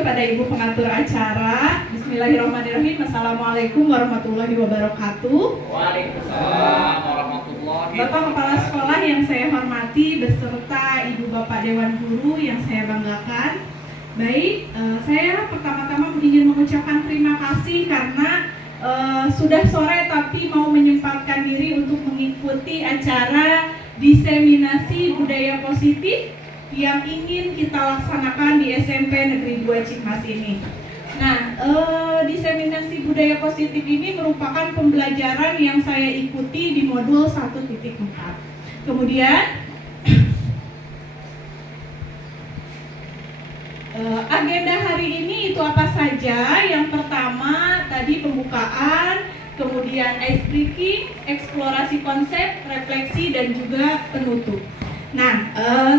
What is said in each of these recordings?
kepada Ibu pengatur acara. Bismillahirrahmanirrahim. Assalamualaikum warahmatullahi wabarakatuh. Waalaikumsalam warahmatullahi wabarakatuh. Bapak Kepala Sekolah yang saya hormati beserta Ibu Bapak Dewan Guru yang saya banggakan. Baik, saya pertama-tama ingin mengucapkan terima kasih karena sudah sore tapi mau menyempatkan diri untuk mengikuti acara diseminasi budaya positif yang ingin kita laksanakan di SMP Negeri 2 Cikmas ini. Nah, diseminasi budaya positif ini merupakan pembelajaran yang saya ikuti di modul 1.4. Kemudian agenda hari ini itu apa saja? Yang pertama tadi pembukaan, kemudian ice breaking, eksplorasi konsep, refleksi, dan juga penutup. Nah,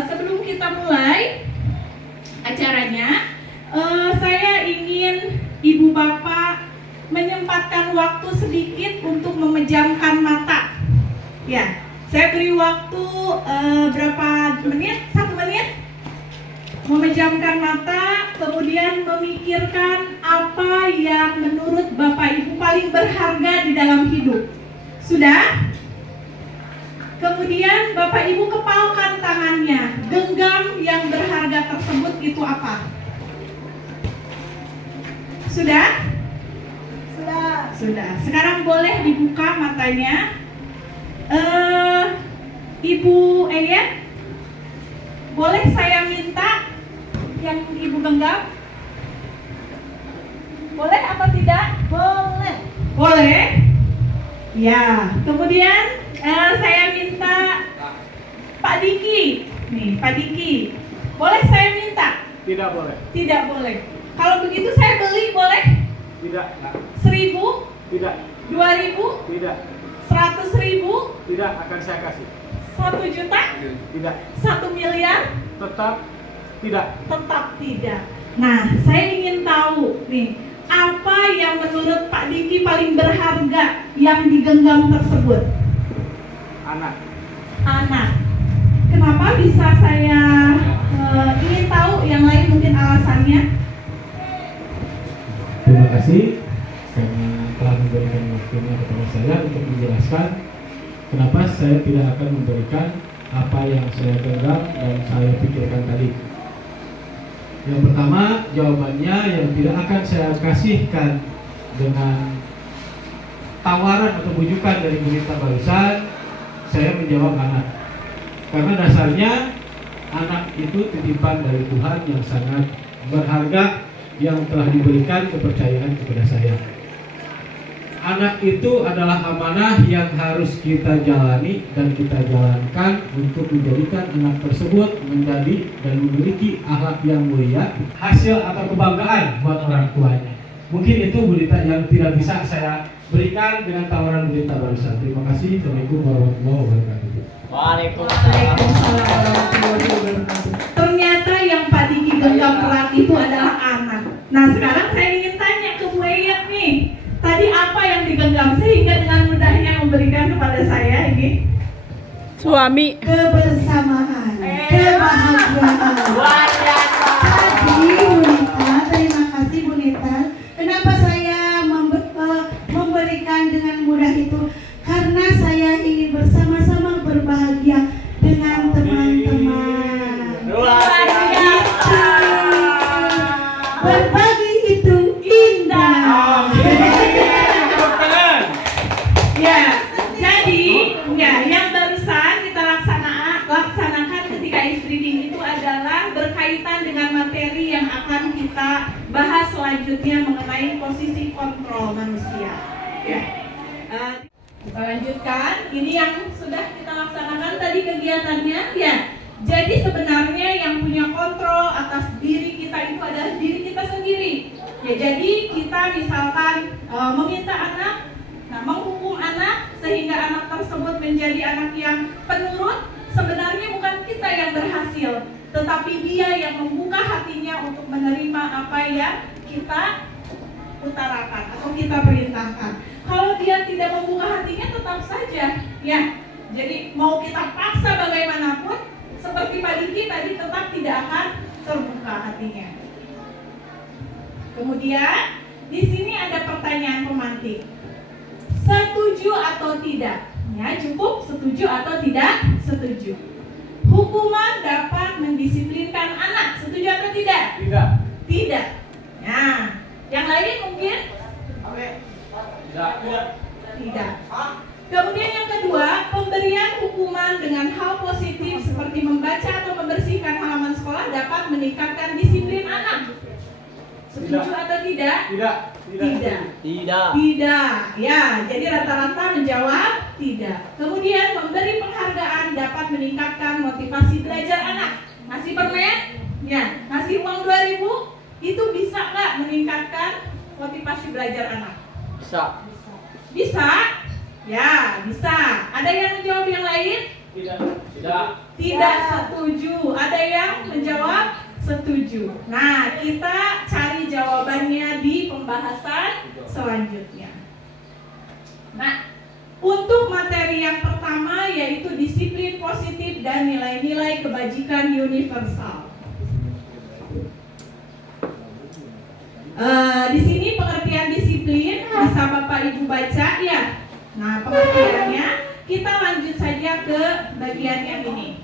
sebelum kita mulai acaranya, saya ingin Ibu Bapak menyempatkan waktu sedikit untuk memejamkan mata. Ya, saya beri waktu berapa menit? 1 menit? Memejamkan mata, kemudian memikirkan apa yang menurut Bapak Ibu paling berharga di dalam hidup. Sudah? Kemudian Bapak Ibu kepalkan tangannya. Genggam yang berharga tersebut itu apa? Sudah? Sudah. Sekarang boleh dibuka matanya. Ibu Eyet, boleh saya minta yang Ibu genggam? Boleh apa tidak? Boleh. Ya, kemudian saya minta Pak Diki. Nih, Pak Diki. Boleh saya minta? Tidak boleh. Tidak boleh. Kalau begitu saya beli boleh? Tidak. 1.000? Tidak. 2.000? Tidak. 100.000? Tidak akan saya kasih. 1 juta? Tidak. 1 miliar? Tetap tidak. Tetap tidak. Nah, saya ingin tahu nih, apa yang menurut Pak Diki paling berharga yang digenggam tersebut? Anak. Kenapa bisa saya ingin tahu yang lain mungkin alasannya? Terima kasih karena telah memberikan waktunya kepada saya untuk menjelaskan kenapa saya tidak akan memberikan apa yang saya genggam dan saya pikirkan tadi. Yang pertama, jawabannya yang tidak akan saya kasihkan dengan tawaran atau bujukan dari berita barusan, saya menjawab anak. Karena dasarnya anak itu titipan dari Tuhan yang sangat berharga yang telah diberikan kepercayaan kepada saya. Anak itu adalah amanah yang harus kita jalani dan kita jalankan untuk menjadikan anak tersebut menjadi dan memiliki akhlak yang mulia, hasil atau kebanggaan buat orang tuanya. Mungkin itu berita yang tidak bisa saya berikan dengan tawaran berita barusan. Terima kasih. Assalamualaikum warahmatullahi wabarakatuh. Waalaikumsalam warahmatullahi wabarakatuh. Ternyata yang Pak Diki genggam erat itu adalah anak. Nah, sekarang saya ingin tanya ke Bu Eyet nih. Tadi apa yang digenggam sehingga dengan mudahnya memberikan kepada saya ini? Suami. Kebersamaan, kebahagiaan. Tadi Bu Nita, terima kasih Bu Nita. Kenapa saya memberikan dengan mudah itu? Karena saya ingin bersama-sama berbahagia dengan teman-teman. Luar biasa. Berbagi itu indah. Ya, jadi yang barusan kita laksanakan ketika ice breaking itu adalah berkaitan dengan materi yang akan kita bahas selanjutnya mengenai posisi kontrol manusia. Ya, kita lanjutkan. Ini yang sudah kita laksanakan tadi kegiatannya. Ya, jadi sebenarnya yang punya kontrol atas diri kita itu adalah diri kita sendiri. Ya, jadi kita misalkan meminta anak, menghukum anak sehingga anak tersebut menjadi anak yang penurut, sebenarnya bukan kita yang berhasil, tetapi dia yang membuka hatinya untuk menerima apa yang kita utarakan atau kita perintahkan. Kalau dia tidak membuka hatinya, tetap saja ya. Jadi mau kita paksa bagaimanapun, seperti Pak Diki tadi, tetap tidak akan terbuka hatinya. Kemudian di sini ada pertanyaan pemantik. Setuju atau tidak? Ya, cukup setuju atau tidak setuju. Hukuman dapat mendisiplinkan anak. Setuju atau tidak? Tidak. Tidak. Nah, yang lain mungkin Tidak. tidak. Kemudian yang kedua, pemberian hukuman dengan hal positif seperti membaca atau membersihkan halaman sekolah dapat meningkatkan disiplin anak. Setuju atau tidak? Tidak. Tidak. Tidak. Tidak. Ya, jadi rata-rata menjawab tidak. Kemudian memberi penghargaan dapat meningkatkan motivasi belajar anak. Ngasih permen? Ya. Ngasih uang 2.000? Itu bisa nggak meningkatkan motivasi belajar anak? Bisa. Bisa? Ya, bisa. Ada yang menjawab yang lain? Tidak. Tidak. Tidak setuju. Ada yang menjawab setuju. Nah, kita cari jawabannya di pembahasan selanjutnya. Nah, untuk materi yang pertama yaitu disiplin positif dan nilai-nilai kebajikan universal. Di sini pengertian disiplin bisa Bapak Ibu baca ya. Nah, pengertiannya kita lanjut saja ke bagian yang ini.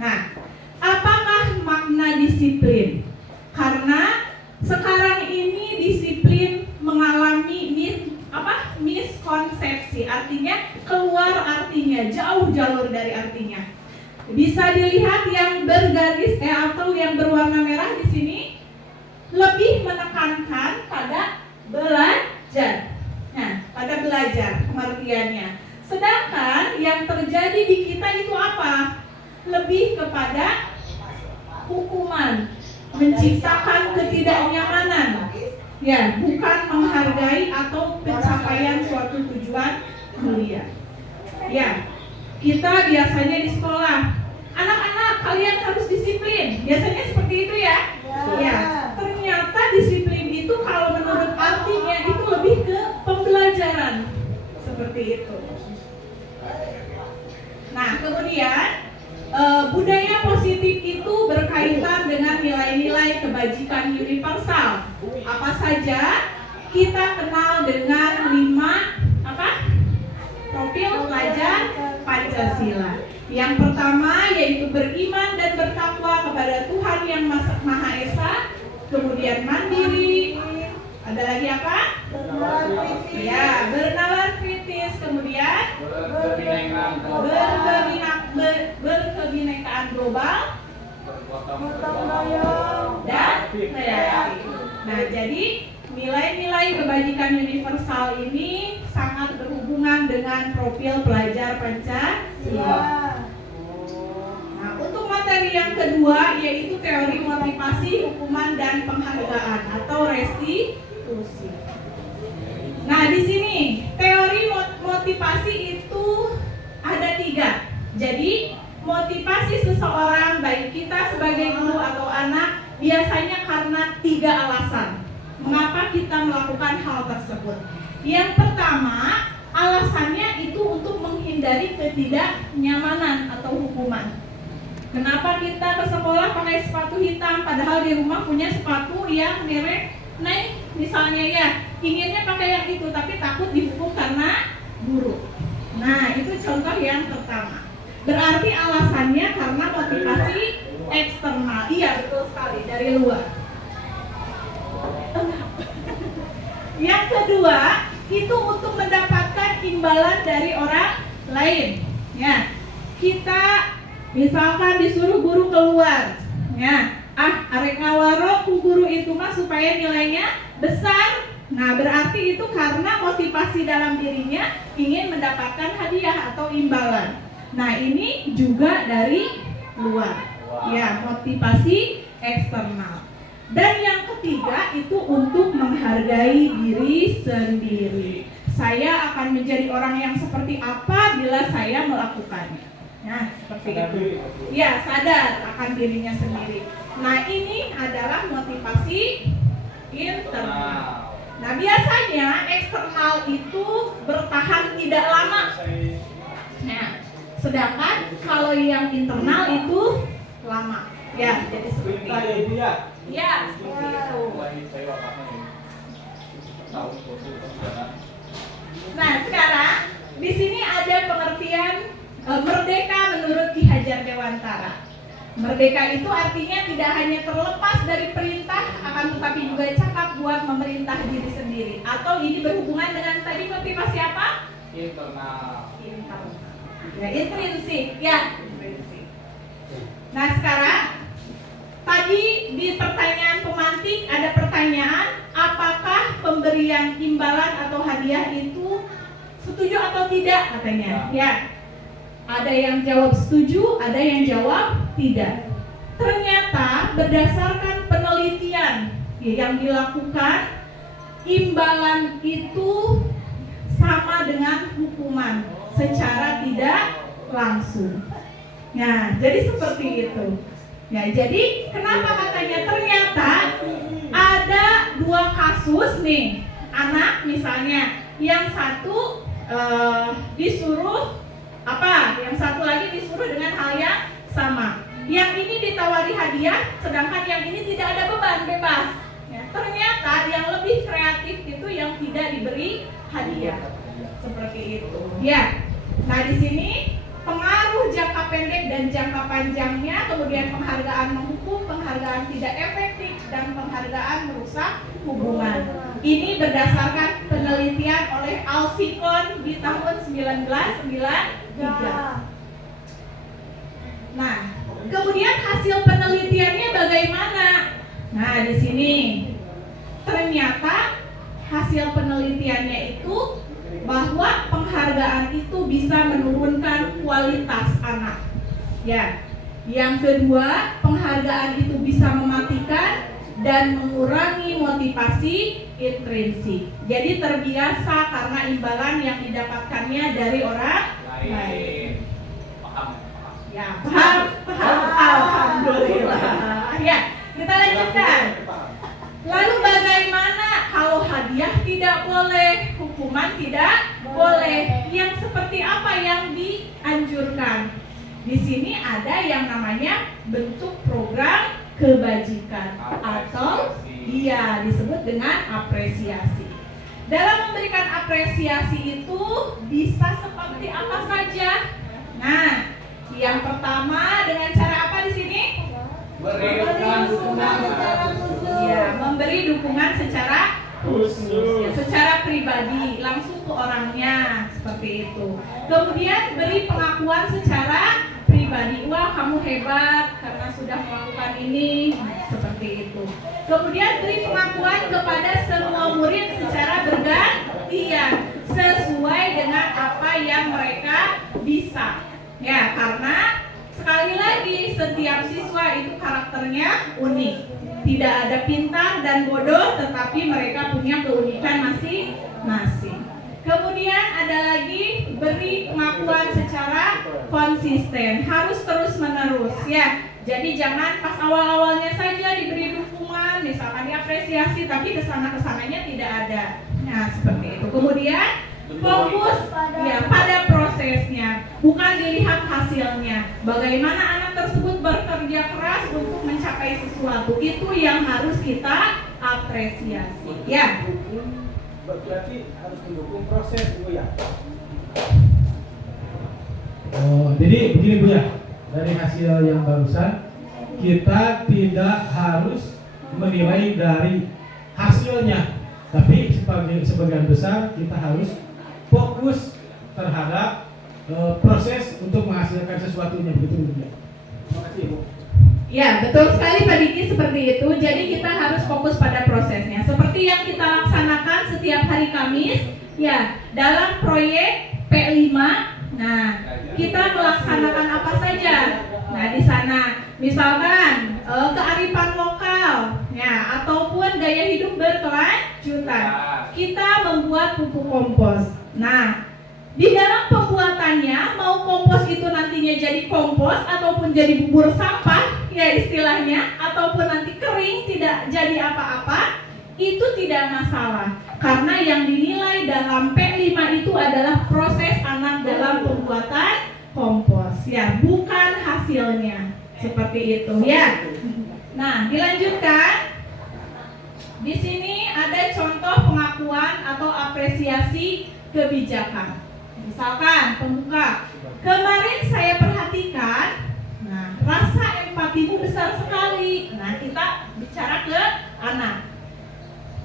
Nah, apakah makna disiplin? Karena sekarang ini disiplin mengalami miskonsepsi, artinya keluar artinya, jauh jalur dari artinya. Bisa dilihat yang bergaris atau yang berwarna merah di sini lebih menekankan pada belajar. Nah, pada belajar pengertiannya. Sedangkan yang terjadi di kita itu apa? Lebih kepada hukuman, menciptakan ketidaknyamanan. Ya, bukan menghargai atau pencapaian suatu tujuan mulia. Ya, kita biasanya di sekolah, anak-anak kalian harus disiplin. Biasanya seperti itu ya. Ya, ternyata disiplin itu kalau menurut artinya itu lebih ke pembelajaran. Seperti itu. Nah, kemudian budaya positif itu berkaitan dengan nilai-nilai kebajikan universal. Apa saja? Kita kenal dengan 5 profil pelajar Pancasila. Yang pertama yaitu beriman dan bertakwa kepada Tuhan yang Maha Esa. Kemudian mandiri. Ada lagi apa? Ya, bernalar kritis. Kemudian berkebinekaan global dan kreatif. Nah, jadi nilai-nilai kebajikan universal ini sangat berhubungan dengan profil pelajar Pancasila. Nah, untuk materi yang kedua yaitu teori motivasi, hukuman dan penghargaan atau restitusi. Nah, di sini teori motivasi itu ada 3. Jadi motivasi seseorang baik kita sebagai guru atau anak biasanya karena 3 alasan mengapa kita melakukan hal tersebut. Yang pertama, alasannya itu untuk menghindari ketidaknyamanan atau hukuman. Kenapa kita ke sekolah pakai sepatu hitam padahal di rumah punya sepatu yang merek Nike misalnya ya, inginnya pakai yang itu tapi takut dihukum karena guru. Nah, itu contoh yang pertama. Berarti alasannya karena motivasi eksternal. Iya, betul sekali, dari luar. Yang kedua, itu untuk mendapatkan imbalan dari orang lain. Ya, kita misalkan disuruh guru keluar, ya, arek ngawaro ku guru itu mah supaya nilainya besar. Nah, berarti itu karena motivasi dalam dirinya ingin mendapatkan hadiah atau imbalan. Nah, ini juga dari luar. Ya, motivasi eksternal. Dan yang ketiga itu untuk menghargai diri sendiri. Saya akan menjadi orang yang seperti apa bila saya melakukannya. Nah, seperti itu. Ya, sadar akan dirinya sendiri. Nah, ini adalah motivasi internal. Nah, biasanya eksternal itu bertahan tidak lama. Nah, sedangkan kalau yang internal itu lama. Ya, jadi seperti itu. Ya, seperti itu. Nah, sekarang di sini ada pengertian merdeka menurut Ki Hajar Dewantara. Merdeka itu artinya tidak hanya terlepas dari perintah, akan tetapi juga cakap buat memerintah diri sendiri. Atau ini berhubungan dengan tadi motivasi apa? Internal. Ya, intrinsik. Ya, intrinsik. Nah, sekarang tadi di pertanyaan pemantik ada pertanyaan, apakah pemberian imbalan atau hadiah itu setuju atau tidak katanya? Ya. Ada yang jawab setuju, ada yang jawab tidak. Ternyata berdasarkan penelitian yang dilakukan, imbalan itu sama dengan hukuman secara tidak langsung. Nah, jadi seperti itu. Ya, jadi kenapa katanya ternyata ada dua kasus nih, anak misalnya, yang satu disuruh apa? Yang satu lagi disuruh dengan hal yang sama. Yang ini ditawari hadiah, sedangkan yang ini tidak ada beban, bebas. Ya, ternyata yang lebih kreatif itu yang tidak diberi hadiah. Seperti itu. Ya. Nah, di sini pengaruh jangka pendek dan jangka panjangnya, kemudian penghargaan menghukum, penghargaan tidak efektif, dan penghargaan merusak hubungan. Ini berdasarkan penelitian oleh Alficon di tahun 1993. Nah, kemudian hasil penelitiannya bagaimana? Nah, di sini ternyata hasil penelitiannya itu bahwa penghargaan itu bisa menurunkan kualitas anak. Ya. Yang kedua, penghargaan itu bisa mematikan dan mengurangi motivasi intrinsik. Jadi terbiasa karena imbalan yang didapatkannya dari orang lain. Paham. Ya, paham. Alhamdulillah. Ya, kita lanjutkan. Lalu bagaimana kalau hadiah tidak boleh, hukuman tidak boleh? Yang seperti apa yang dianjurkan? Di sini ada yang namanya bentuk program kebajikan atau dia disebut dengan apresiasi. Dalam memberikan apresiasi itu bisa seperti apa saja. Nah, yang pertama dengan cara apa di sini? Memberi dukungan secara khusus, ya, secara pribadi, langsung ke orangnya, seperti itu. Kemudian beri pengakuan secara pribadi, wah kamu hebat karena sudah melakukan ini, seperti itu. Kemudian beri pengakuan kepada semua murid secara bergantian, sesuai dengan apa yang mereka bisa. Ya, karena sekali lagi setiap siswa itu karakternya unik. Tidak ada pintar dan bodoh, tetapi mereka punya keunikan masing-masing. Kemudian ada lagi beri pengakuan secara konsisten, harus terus-menerus ya. Jadi jangan pas awal-awalnya saja diberi dukungan, misalkan diapresiasi, tapi kesana-kesananya tidak ada. Nah, seperti itu. Kemudian fokus ya pada prosesnya, bukan dilihat hasilnya. Bagaimana anak tersebut bekerja keras untuk mencapai sesuatu, itu yang harus kita apresiasi. Ya. Berarti harus mendukung proses, Bu ya. Oh, jadi begini Bu ya. Dari hasil yang barusan, kita tidak harus menilai dari hasilnya, tapi sebagian besar kita harus fokus terhadap proses untuk menghasilkan sesuatunya, begitu Bu ya. Terima kasih Bu. Ya, betul sekali Pak Diki, seperti itu. Jadi kita harus fokus pada prosesnya. Seperti yang kita laksanakan setiap hari Kamis, ya, dalam proyek P5. Nah, kita melaksanakan apa saja? Nah, di sana misalkan kearifan lokal, ya, ataupun gaya hidup berkelanjutan. Kita membuat pupuk kompos. Nah, di dalam pembuatannya, mau kompos itu nantinya jadi kompos ataupun jadi bubur sampah, ya istilahnya, ataupun nanti kering tidak jadi apa-apa, itu tidak masalah. Karena yang dinilai dalam P5 itu adalah proses anak dalam pembuatan kompos, ya, bukan hasilnya. Seperti itu, ya. Nah, dilanjutkan. Di sini ada contoh pengakuan atau apresiasi kebijakan. Misalkan pembuka, kemarin saya perhatikan, nah rasa empatimu besar sekali. Nah kita bicara ke anak.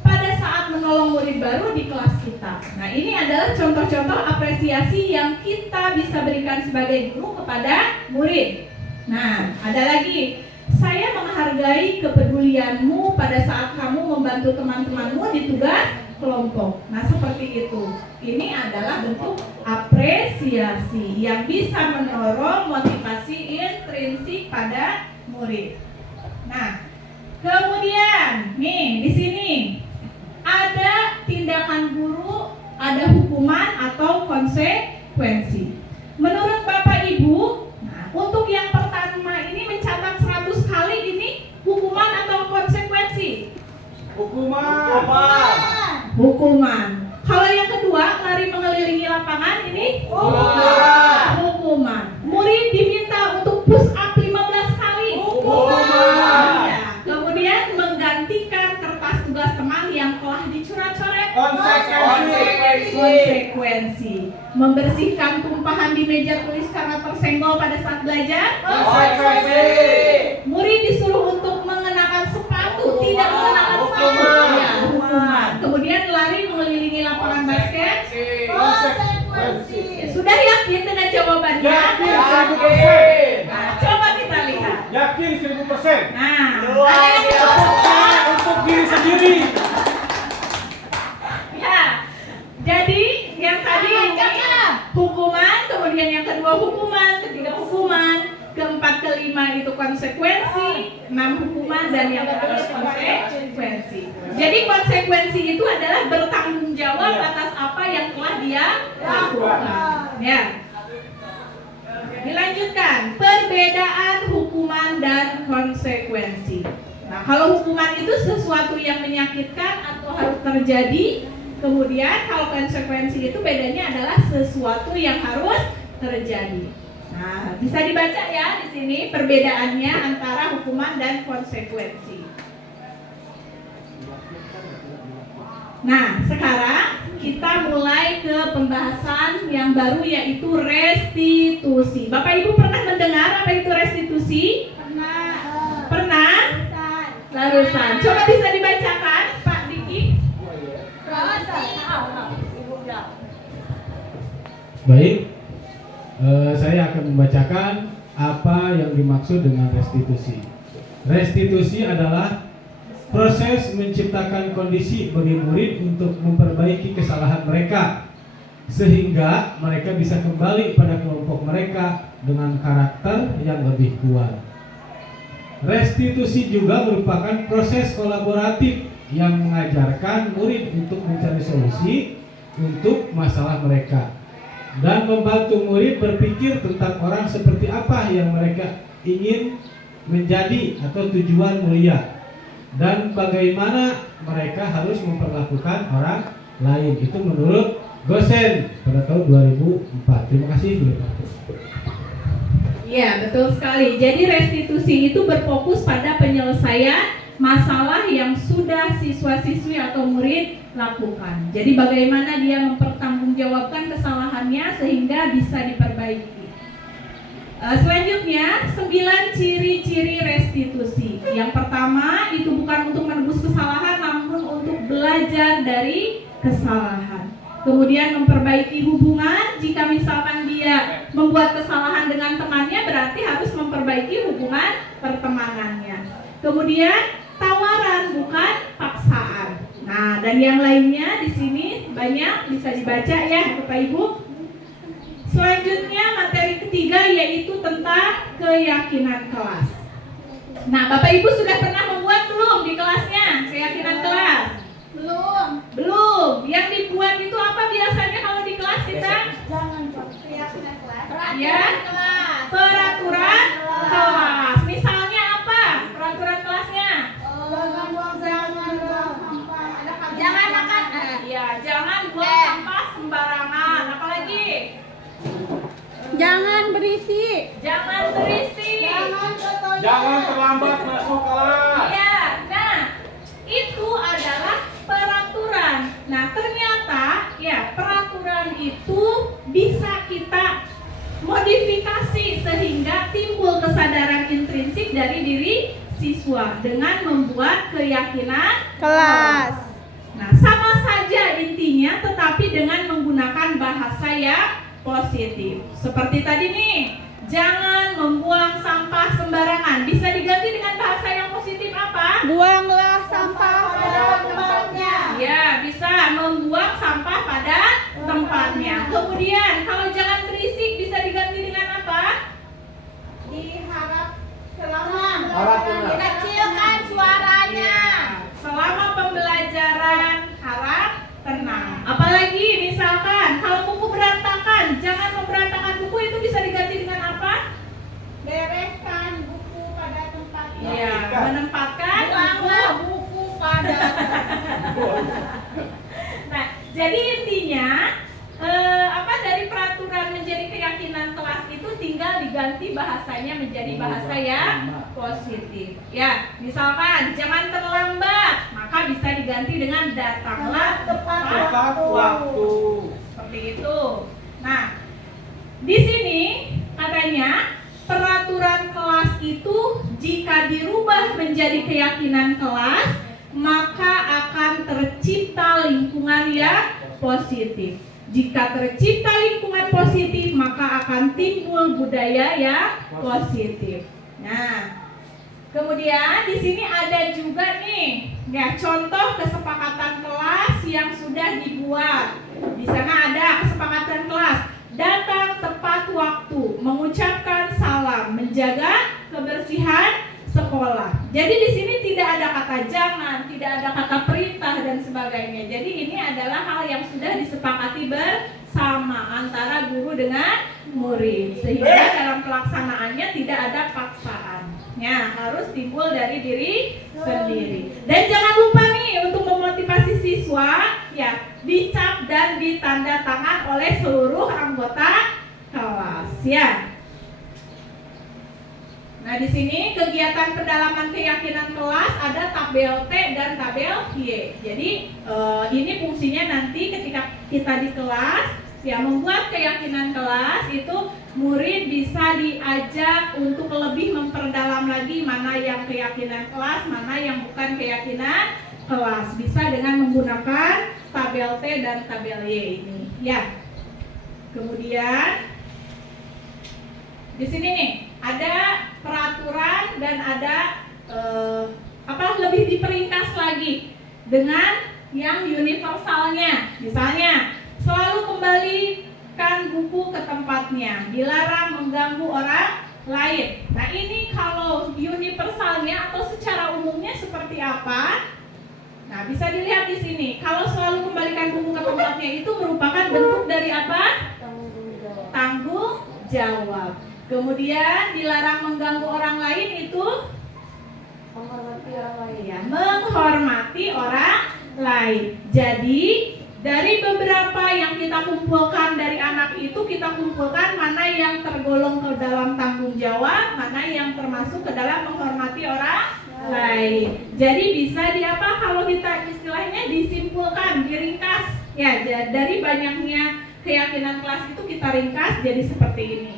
Pada saat menolong murid baru di kelas kita. Nah ini adalah contoh-contoh apresiasi yang kita bisa berikan sebagai guru kepada murid. Nah ada lagi. Saya menghargai kepedulianmu pada saat kamu membantu teman-temanmu di tugas kelompok. Nah seperti itu. Ini adalah bentuk apresiasi yang bisa mendorong motivasi intrinsik pada murid. Nah, kemudian nih di sini ada tindakan guru, ada hukuman atau konsekuensi. Menurut Bapak Ibu, nah, untuk yang pertama ini mencatat 100 kali ini hukuman atau konsekuensi? Hukuman. Kalau yang kedua, lari mengelilingi lapangan ini hukuman. Murid diminta untuk push up 15 kali. Hukuman. Ya. Kemudian menggantikan kertas tugas teman yang telah dicoret-coret. Konsekuensi. Membersihkan tumpahan di meja tulis karena tersenggol pada saat belajar. Murid disuruh untuk mengenakan sepatu, tidak mengenakan sepatu. Ya, hukuman. Kemudian lari mengelilingi lapangan basket. Sudah yakin dengan jawabannya? Yakin. Nah, coba kita lihat. Yakin 1000%. Nah, Luar ada yang biasa. Untuk diri sendiri. Ya, jadi yang tadi ini hukuman, kemudian yang kedua hukuman, ketiga hukuman, keempat kelima itu konsekuensi, 6 hukuman dan yang terakhir konsekuensi. Jadi konsekuensi itu adalah bertanggung jawab atas apa yang telah dia lakukan. Ya. Dilanjutkan, perbedaan hukuman dan konsekuensi. Nah, kalau hukuman itu sesuatu yang menyakitkan atau harus terjadi, kemudian kalau konsekuensi itu bedanya adalah sesuatu yang harus terjadi. Nah, bisa dibaca ya di sini perbedaannya antara hukuman dan konsekuensi. Nah, sekarang kita mulai ke pembahasan yang baru yaitu restitusi. Bapak Ibu pernah mendengar apa itu restitusi? Pernah? Larusan. Coba bisa dibacakan, Pak Diki. Baik, saya akan membacakan apa yang dimaksud dengan restitusi. Restitusi adalah proses menciptakan kondisi bagi murid untuk memperbaiki kesalahan mereka sehingga mereka bisa kembali pada kelompok mereka dengan karakter yang lebih kuat. Restitusi juga merupakan proses kolaboratif yang mengajarkan murid untuk mencari solusi untuk masalah mereka dan membantu murid berpikir tentang orang seperti apa yang mereka ingin menjadi atau tujuan mulia dan bagaimana mereka harus memperlakukan orang lain. Itu menurut Gosen pada tahun 2004. Terima kasih. Ya, betul sekali. Jadi restitusi itu berfokus pada penyelesaian masalah yang sudah siswa-siswi atau murid lakukan. Jadi bagaimana dia mempertanggungjawabkan kesalahannya sehingga bisa diperbaiki. Selanjutnya 9 ciri-ciri restitusi. Yang pertama itu bukan untuk menebus kesalahan namun untuk belajar dari kesalahan. Kemudian memperbaiki hubungan. Jika misalkan dia membuat kesalahan dengan temannya berarti harus memperbaiki hubungan pertemanannya. Kemudian tawaran bukan paksaan. Nah, dan yang lainnya di sini banyak bisa dibaca ya Bapak Ibu. Selanjutnya materi ketiga yaitu tentang keyakinan kelas. Nah, Bapak Ibu sudah pernah membuat belum di kelasnya keyakinan kelas? Belum. Yang dibuat itu apa biasanya kalau di kelas kita? Keyakinan kelas. Ya, peraturan kelas. Misalnya apa? Peraturan kelasnya? Jangan makan. Ya, jangan buang sampah sembarangan. Apalagi? Jangan berisi. Jangan berisi. Jangan terlambat masuk kelas. ternyata ya peraturan itu bisa kita modifikasi sehingga timbul kesadaran intrinsik dari diri siswa dengan membuat keyakinan Kelas. Nah, sama saja intinya tetapi dengan menggunakan bahasa yang positif. Seperti tadi nih, jangan membuang sampah sembarangan. Bisa diganti dengan bahasa yang positif apa? Buanglah sampah pada tempatnya. Ya, bisa membuang sampah pada tempatnya. Kemudian, kalau jangan berisik bisa diganti dengan apa? Diharap selama Harap tenang. dikecilkan suaranya. Selama pembelajaran harap tenang. Apalagi misalkan kalau buku berantakan, jangan memberantakan buku, itu bisa diganti dengan apa? Bereskan buku pada tempatnya. Iya, menempatkan Buanglah buku pada Nah, jadi intinya dari peraturan menjadi keyakinan kelas itu tinggal diganti bahasanya menjadi bahasa yang positif. Ya, misalkan jangan terlambat, maka bisa diganti dengan datanglah tepat Tepat waktu. seperti itu. Nah, di sini katanya peraturan kelas itu jika dirubah menjadi keyakinan kelas, maka akan tercipta lingkungan yang positif. Jika tercipta lingkungan positif, maka akan timbul budaya yang positif. Nah, kemudian di sini ada juga nih, ya contoh kesepakatan kelas yang sudah dibuat. Di sana ada kesepakatan kelas, datang tepat waktu, mengucapkan salam, menjaga kebersihan sekolah. Jadi di sini tidak ada kata jangan, tidak ada kata perintah dan sebagainya. Jadi ini adalah hal yang sudah disepakati bersama antara guru dengan murid, sehingga dalam pelaksanaannya tidak ada paksaan. Ya, harus timbul dari diri sendiri. Dan jangan lupa nih untuk memotivasi siswa, ya dicap dan ditanda tangan oleh seluruh anggota kelas. Ya. Nah, di sini kegiatan pendalaman keyakinan kelas ada tabel T dan tabel Y. Jadi ini fungsinya nanti ketika kita di kelas, ya membuat keyakinan kelas itu murid bisa diajak untuk lebih memperdalam lagi mana yang keyakinan kelas, mana yang bukan keyakinan kelas. Bisa dengan menggunakan tabel T dan tabel Y ini. Ya. Kemudian di sini nih ada peraturan dan ada lebih diperingkas lagi dengan yang universalnya. Misalnya selalu kembalikan buku ke tempatnya, dilarang mengganggu orang lain. Nah, ini kalau universalnya atau secara umumnya seperti apa? Nah, bisa dilihat di sini. Kalau selalu kembalikan buku ke tempatnya itu merupakan bentuk dari apa? Tanggung jawab. Kemudian dilarang mengganggu orang lain itu menghormati orang lain. ya, menghormati orang lain. Jadi dari beberapa yang kita kumpulkan dari anak itu, kita kumpulkan mana yang tergolong ke dalam tanggung jawab, mana yang termasuk ke dalam menghormati orang lain. Jadi bisa kalau kita istilahnya disimpulkan, diringkas. Ya, dari banyaknya keyakinan kelas itu kita ringkas jadi seperti ini.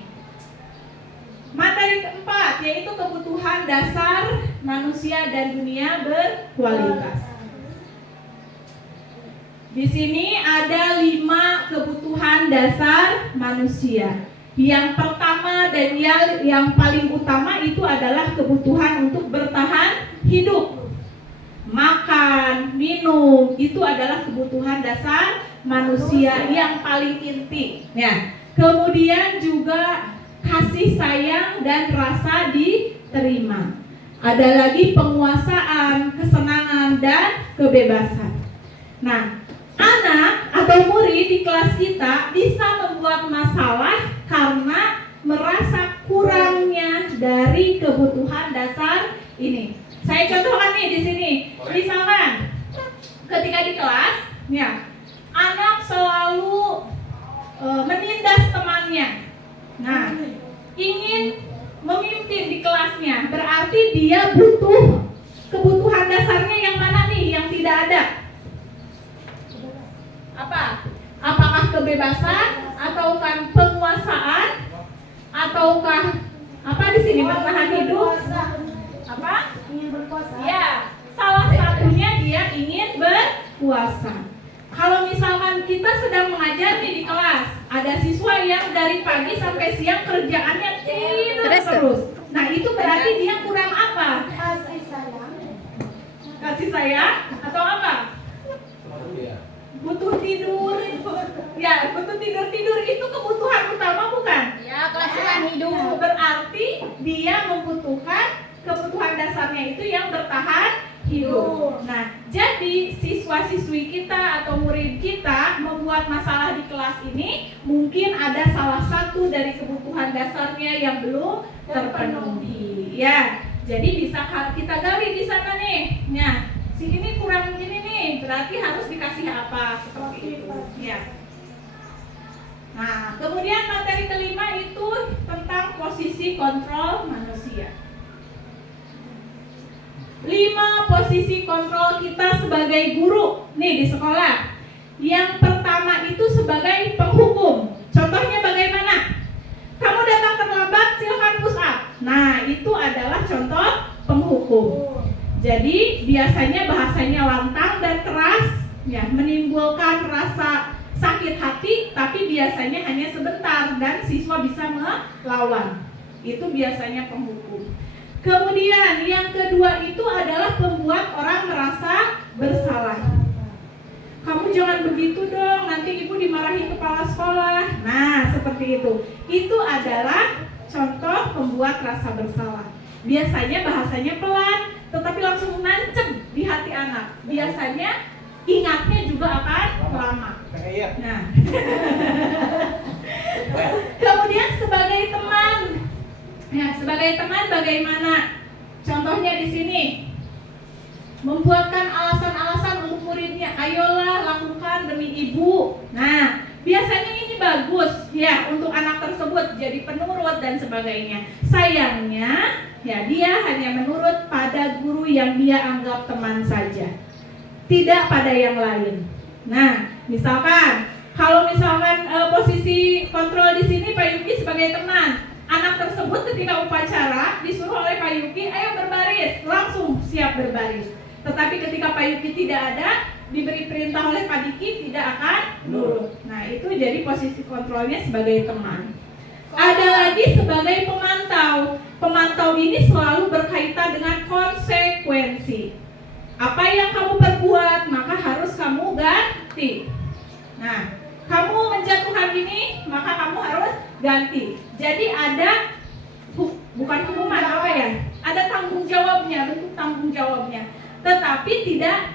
Materi keempat yaitu kebutuhan dasar manusia dan dunia berkualitas. Di sini ada 5 kebutuhan dasar manusia. Yang pertama dan yang paling utama itu adalah kebutuhan untuk bertahan hidup. Makan, minum, itu adalah kebutuhan dasar manusia yang paling inti. Ya. Kemudian juga kasih sayang dan rasa diterima. Ada lagi penguasaan, kesenangan dan kebebasan. Nah, anak atau murid di kelas kita bisa membuat masalah karena merasa kurangnya dari kebutuhan dasar ini. Saya contohkan nih di sini. Misalkan ketika di kelas, ya, anak selalu menindas temannya. Nah, ingin memimpin di kelasnya, berarti dia butuh kebutuhan dasarnya yang mana nih yang tidak ada? Apa? kebebasan, ataukah penguasaan, ataukah apa di sini bertahan hidup? Apa? Ingin berkuasa. Ya, salah satunya dia ingin berpuasa. Kalau misalkan kita sedang mengajar nih di kelas, ada siswa yang dari pagi sampai siang kerjaannya tidur terus. Nah, itu berarti dia kurang apa? Kasih sayang. Kasih sayang atau apa? Butuh tidur. Ya, butuh tidur itu kebutuhan utama bukan? Ya, kelangsungan hidup. Berarti dia membutuhkan kebutuhan dasarnya itu yang bertahan hidup. Nah, jadi siswa-siswi kita atau murid kita membuat masalah di kelas ini mungkin ada salah satu dari kebutuhan dasarnya yang belum terpenuhi. Ya, jadi bisa kita gali di sana nih. Nah, sini nih kurang gini nih, berarti harus dikasih apa seperti itu. Ya. Nah, kemudian materi kelima itu tentang posisi kontrol manusia. 5 posisi kontrol kita sebagai guru nih di sekolah. Yang pertama itu sebagai penghukum. Contohnya bagaimana? Kamu datang terlambat, silakan push up. Nah, itu adalah contoh penghukum. Jadi biasanya bahasanya lantang dan keras, ya, menimbulkan rasa sakit hati, tapi biasanya hanya sebentar dan siswa bisa melawan. Itu biasanya penghukum. Kemudian yang kedua itu adalah pembuat orang merasa bersalah. Kamu jangan begitu dong, nanti ibu dimarahi kepala sekolah. Nah, seperti itu. Itu adalah contoh pembuat rasa bersalah. Biasanya bahasanya pelan, tetapi langsung nancep di hati anak. Biasanya ingatnya juga akan lama. Nah, kemudian sebagai teman. Ya, sebagai teman bagaimana? Contohnya di sini, membuatkan alasan-alasan untuk muridnya. Ayolah, lakukan demi ibu. Nah, biasanya ini bagus ya untuk anak tersebut jadi penurut dan sebagainya. Sayangnya, ya dia hanya menurut pada guru yang dia anggap teman saja, tidak pada yang lain. Nah, misalkan kalau misalkan posisi kontrol di sini Pak Yuki sebagai teman. Anak tersebut ketika upacara disuruh oleh Pak Yuki, ayo berbaris, langsung siap berbaris. Tetapi ketika Pak Yuki tidak ada, diberi perintah oleh Pak Diki, tidak akan nurut. Nah, itu jadi posisi kontrolnya sebagai teman. Ada lagi sebagai pemantau. Pemantau ini selalu berkaitan dengan konsekuensi. Apa yang kamu perbuat, maka harus kamu ganti. Nah, kamu menjatuhkan ini, maka kamu harus ganti. Jadi ada bukan hukuman apa ya? Ada tanggung jawabnya, bentuk tanggung jawabnya. Tetapi tidak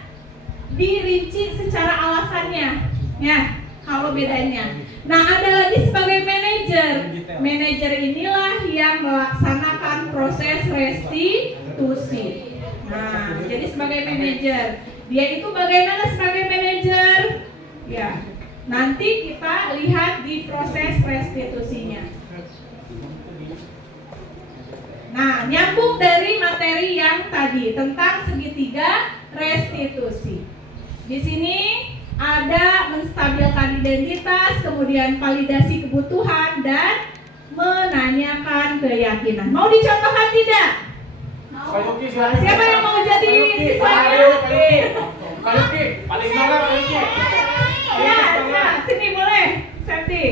dirinci secara alasannya. Ya, kalau bedanya. Nah, ada lagi sebagai manajer. Manajer inilah yang melaksanakan proses restitusi. Nah, jadi sebagai manajer. Dia itu bagaimana sebagai manajer? Ya, nanti kita lihat di proses restitusinya. Nah, nyambung dari materi yang tadi tentang segitiga restitusi. Di sini ada menstabilkan identitas, kemudian validasi kebutuhan, dan menanyakan keyakinan. Mau dicontohkan tidak? Siapa yang mau jadi siswanya? Pak Yuki, paling semangat Pak Yuki. Ya, sini boleh, Septi.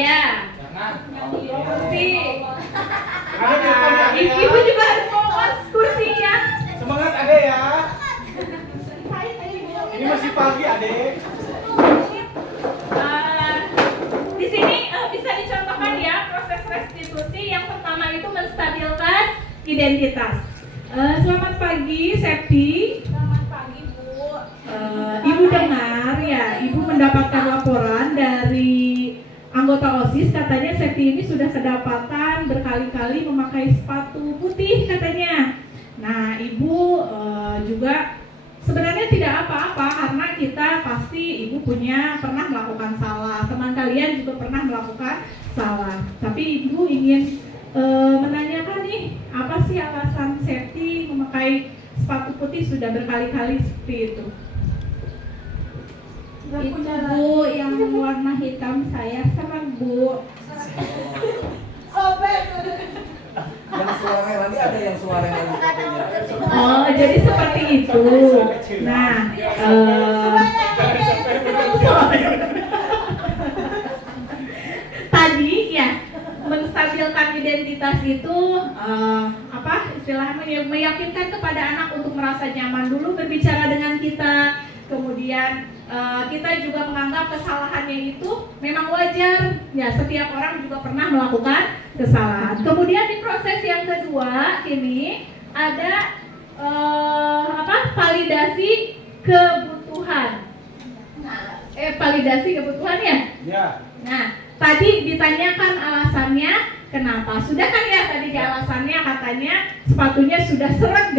Iya. Kursi. Ibu juga harus bawa kursinya. Semangat Ade ya. Ini masih pagi Ade. Di sini bisa dicontohkan ya proses restitusi. Yang pertama itu menstabilkan identitas. Selamat pagi, Septi. Selamat pagi, Bu. Ibu dengar ya, Ibu mendapatkan laporan dari anggota OSIS, katanya Septi ini sudah kedapatan berkali-kali memakai sepatu putih katanya. Nah, Ibu juga sebenarnya tidak apa-apa karena kita pasti Ibu pernah melakukan salah, teman kalian juga pernah melakukan salah. Tapi Ibu ingin menanyakan nih, apa sih alasan Septi memakai sepatu putih sudah berkali-kali seperti itu? Ibu Bu yang yang warna hitam saya serem, Bu. Sobek. Yang suara lagi ada yang suara lagi. Oh, jadi seperti itu. Nah, tadi ya menstabilkan identitas itu apa istilahnya, meyakinkan kepada anak untuk merasa nyaman dulu berbicara dengan kita. Kemudian kita juga menganggap kesalahannya itu memang wajar. Ya, setiap orang juga pernah melakukan kesalahan. Kemudian di proses yang kedua ini ada validasi kebutuhan. Validasi kebutuhan ya? Ya. Nah, tadi ditanyakan alasannya kenapa. Sudah kan ya tadi alasannya, katanya sepatunya sudah seret.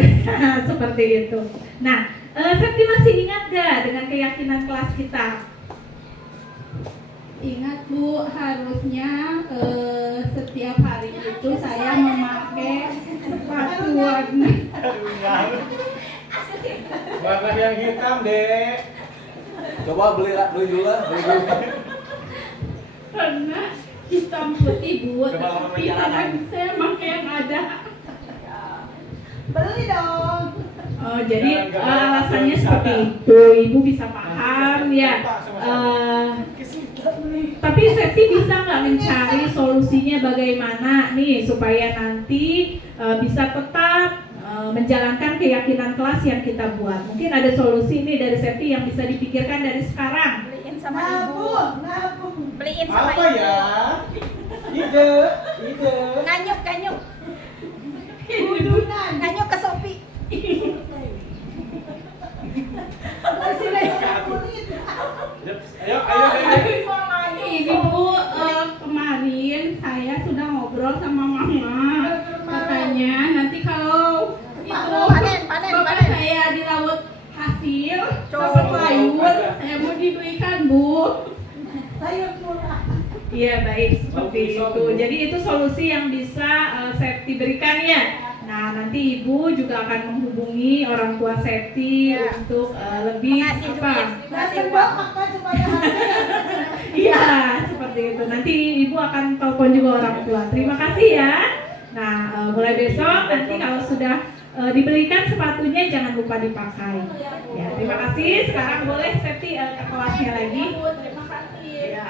Seperti itu. Nah, Septi masih ingat gak dengan keyakinan kelas kita? Ingat, Bu, harusnya setiap hari itu saya memakai sepatu warna. Warna yang hitam, Dek. Coba beli dulu. Karena hitam putih, Bu. Coba kamu Tapi sekarang saya pakai yang ada. Beli dong. Oh, jadi alasannya seperti itu. Ibu bisa paham ya. Tapi Septi bisa nggak mencari solusinya bagaimana nih supaya nanti bisa tetap menjalankan keyakinan kelas yang kita buat. Mungkin ada solusi nih dari Septi yang bisa dipikirkan dari sekarang. Beliin sama ibu. Beliin sama Apa ibu. ya? Ide. Nganyuk. Nganyuk ke Sophie. Ayo. Ini, Bu, kemarin saya sudah ngobrol sama Mama. Katanya nanti kalau itu bapak saya di laut hasil dapat layur, saya mau dibelikan, Bu. Layur murah. Iya, baik, seperti itu. Jadi itu solusi yang bisa Septi berikan ya. Nah, nanti Ibu juga akan menghubungi orang tua Septi untuk lebih Ngasih apa? duit. Ngasih uang makan supaya hasil. Iya, seperti itu. Nanti Ibu akan telepon juga orang tua. Terima kasih ya. Nah, mulai besok nanti kalau sudah dibelikan sepatunya jangan lupa dipakai. Ya, terima kasih. Sekarang boleh Septi ke kelasnya lagi. Terima kasih. Ya.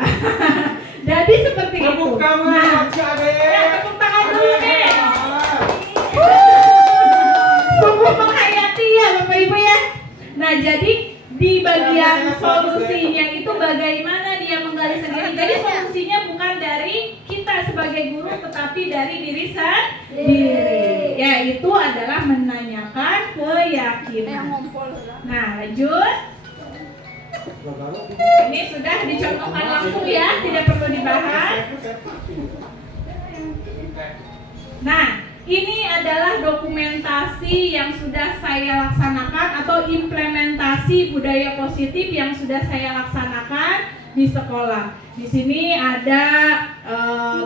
Jadi seperti itu. Tepuk tangan Nah, buat si Ade. ya, tepuk tangan dulu Ade, deh. semangat. Sungguh menghayati ya Bapak Ibu ya. Nah, jadi di bagian solusinya itu bagaimana dia menggali sendiri. Jadi solusinya bukan dari kita sebagai guru, tetapi dari diri sendiri. Yaitu adalah menanyakan keyakinan. Nah, lanjut. Ini sudah dicontohkan langsung ya, tidak perlu dibahas. Nah, ini adalah dokumentasi yang sudah saya laksanakan atau implementasi budaya positif yang sudah saya laksanakan di sekolah. Di sini ada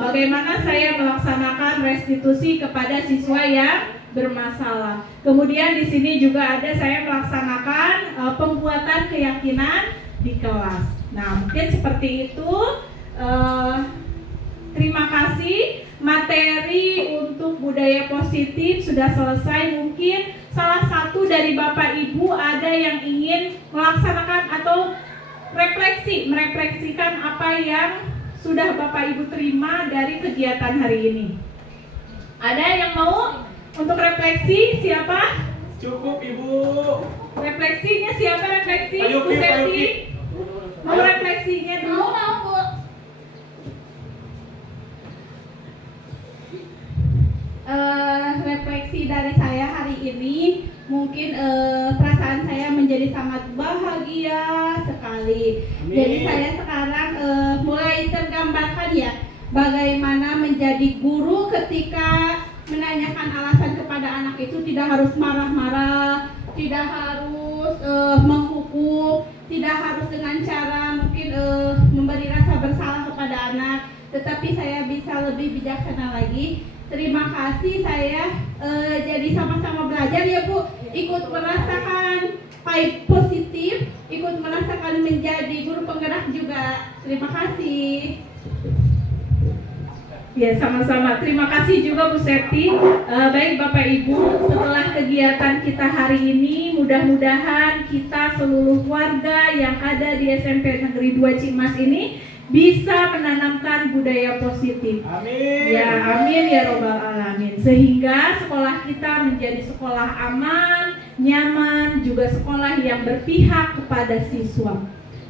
bagaimana saya melaksanakan restitusi kepada siswa yang bermasalah. Kemudian di sini juga ada saya melaksanakan pembuatan keyakinan di kelas. Nah, mungkin seperti itu. Terima kasih. Materi untuk budaya positif sudah selesai. Mungkin salah satu dari Bapak Ibu ada yang ingin melaksanakan atau merefleksikan apa yang sudah Bapak Ibu terima dari kegiatan hari ini. Ada yang mau untuk refleksi? Siapa? Cukup, Ibu. Refleksinya siapa refleksi? Ayo, Bu Ki, ayo, Septi. Ki. Mau refleksinya dulu? Bu. Refleksi dari saya hari ini mungkin perasaan saya menjadi sangat bahagia sekali. Amin. Jadi saya sekarang mulai tergambarkan ya bagaimana menjadi guru ketika menanyakan alasan kepada anak itu tidak harus marah-marah, tidak harus menghukum, tidak harus dengan cara mungkin memberi rasa bersalah kepada anak, tetapi saya bisa lebih bijaksana lagi. Terima kasih, saya jadi sama-sama belajar ya Bu, ikut merasakan vibe positif, ikut merasakan menjadi guru penggerak juga Terima kasih. Ya, sama-sama. Terima kasih juga Bu Septi. Baik Bapak Ibu, setelah kegiatan kita hari ini, mudah-mudahan kita seluruh warga yang ada di SMP Negeri 2 Cimas ini bisa menanamkan budaya positif. Amin. Ya, amin ya robbal alamin. Sehingga sekolah kita menjadi sekolah aman, nyaman, juga sekolah yang berpihak kepada siswa.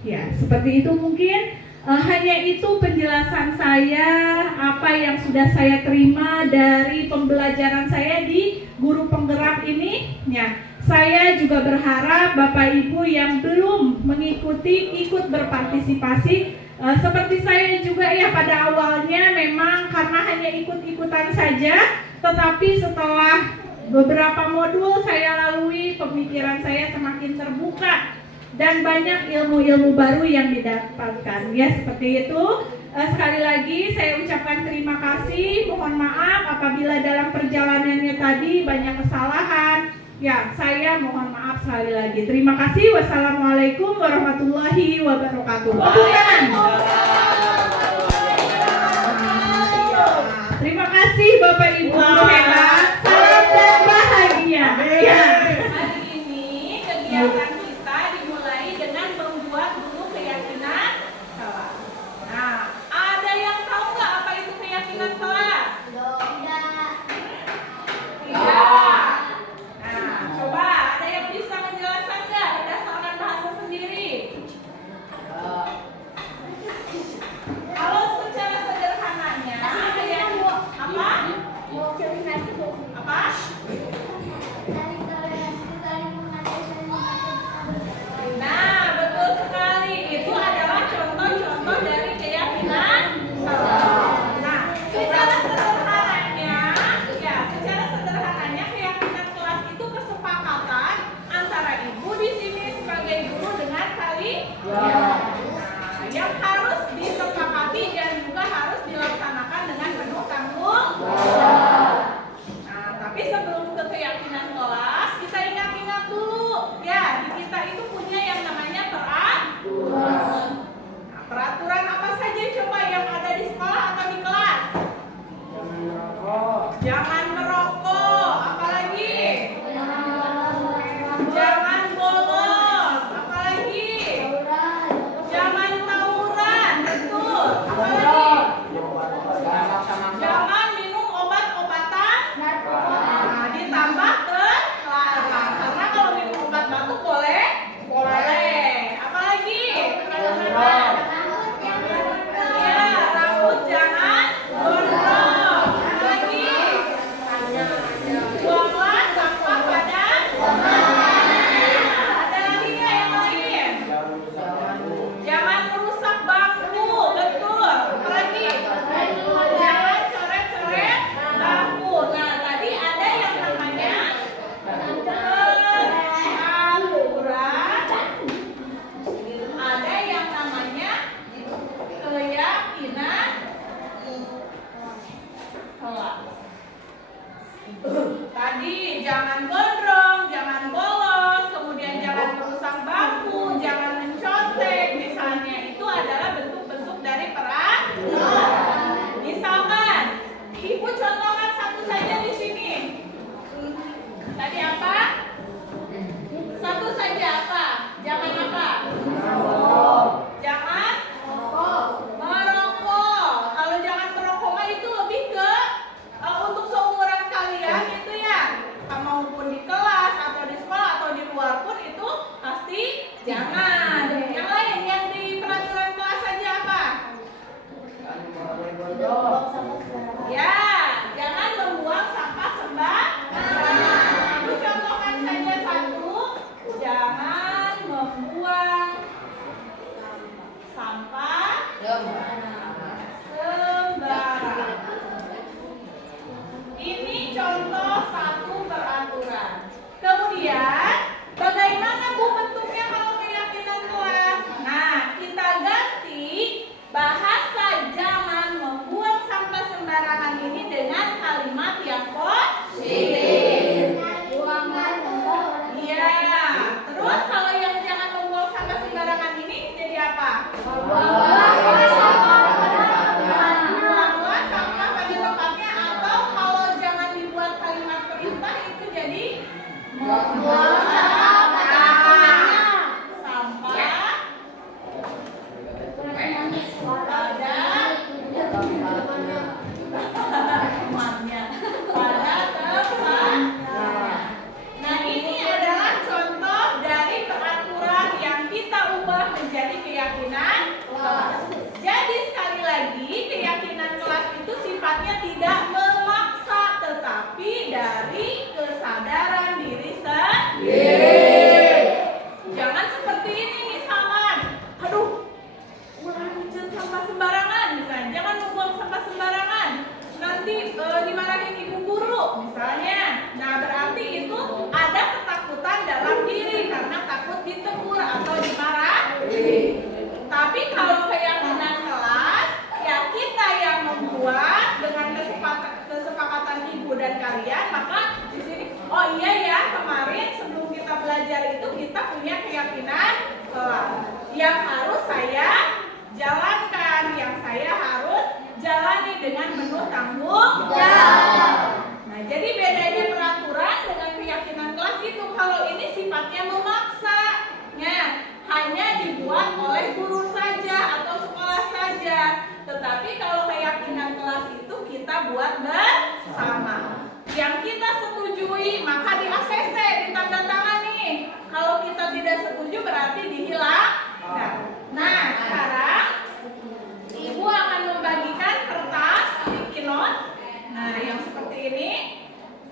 Ya, seperti itu mungkin. Hanya itu penjelasan saya, apa yang sudah saya terima dari pembelajaran saya di guru penggerak ini. Ya, saya juga berharap Bapak Ibu yang belum mengikuti ikut berpartisipasi. Seperti saya juga ya, pada awalnya memang karena hanya ikut-ikutan saja, tetapi setelah beberapa modul saya lalui, pemikiran saya semakin terbuka dan banyak ilmu-ilmu baru yang didapatkan. Ya, seperti itu. Sekali lagi saya ucapkan terima kasih. Mohon maaf apabila dalam perjalanannya tadi banyak kesalahan. Ya, saya mohon maaf sekali lagi. Terima kasih. Wassalamualaikum warahmatullahi wabarakatuh. Terima kasih Bapak Ibu hebat. Salam dan bahagia. Ya. Hari ini kegiatan kita dimulai dengan membuat dulu keyakinan kelas. Nah, ada yang tahu nggak apa itu keyakinan kelas? Tidak. Nah, coba ada yang bisa menjelaskan nggak berdasarkan bahasa sendiri? Kalau secara sederhananya ada yang apa? Apa? Nah, betul sekali. Itu adalah contoh-contoh dari keyakinan kelas. Nah, secara sederhananya keyakinan kelas itu kesepakatan antara ibu di sini sebagai guru dengan kalian. Nah, yang harus disepakati dan juga harus dilaksanakan dengan penuh tanggung jawab. Nah, tapi sebelum ke keyakinan kelas, kita ingat-ingat dulu. Ya, di kita itu punya yang namanya peraturan. Nah, peraturan apa saja coba yang ada di sekolah atau di kelas? Jangan merokok. Apalagi? Jangan bolos. Apalagi? Jangan tawuran. Betul. Apalagi? Jangan minum obat-obatan. Nah, ditambah terlarang. Karena kalau minum obat batuk boleh? Boleh. Apalagi? Ya, rambut jangan gondrong. Apalagi? Buanglah sampah pada ada lagi nggak yang lain? Jangan merusak bangku. Betul. Apalagi? Jangan coret-coret bangku. Nah, tadi ada yang namanya peraturan. Ada yang namanya keyakinan kelas. Tadi jangan gondrong, jangan bolos, kemudian jangan merusak bangku, jangan mencontek. Misalnya itu adalah bentuk-bentuk dari peraturan. Misalkan, ibu contohkan satu saja di sini. Tadi apa? Satu saja apa? Jangan apa? Jangan merokok. Kalau jangan merokok mah itu lebih ke untuk seumuran kalian itu ya. Maupun di kelas atau di sekolah atau di luar pun itu pasti jangan. Yang lain yang di peraturan kelas saja apa? Ya, jangan membuang sampah sembarangan. Ibu contohkan saja satu. Jangan membuang sampah sembarangan. Ini contoh satu peraturan. Kemudian, bagaimana Bu bentuknya kalau keyakinan kelas? Nah, kita ganti bahasa jangan membuang sampah sembarangan ini dengan kalimat yang positif. Iya. Terus kalau yang jangan membuang sampah sembarangan ini jadi apa? kita punya keyakinan kelas yang harus saya jalankan, yang saya harus jalani dengan penuh tanggung jawab. Nah, jadi bedanya peraturan dengan keyakinan kelas itu, kalau ini sifatnya memaksa, ya, hanya dibuat oleh guru saja atau sekolah saja. Tetapi kalau keyakinan kelas itu kita buat bersama. Yang kita setujui maka di ACC, ditandatangani. Kalau kita tidak setuju berarti dihilangkan. Nah, sekarang Ibu akan membagikan kertas sticky note. Nah, yang seperti ini.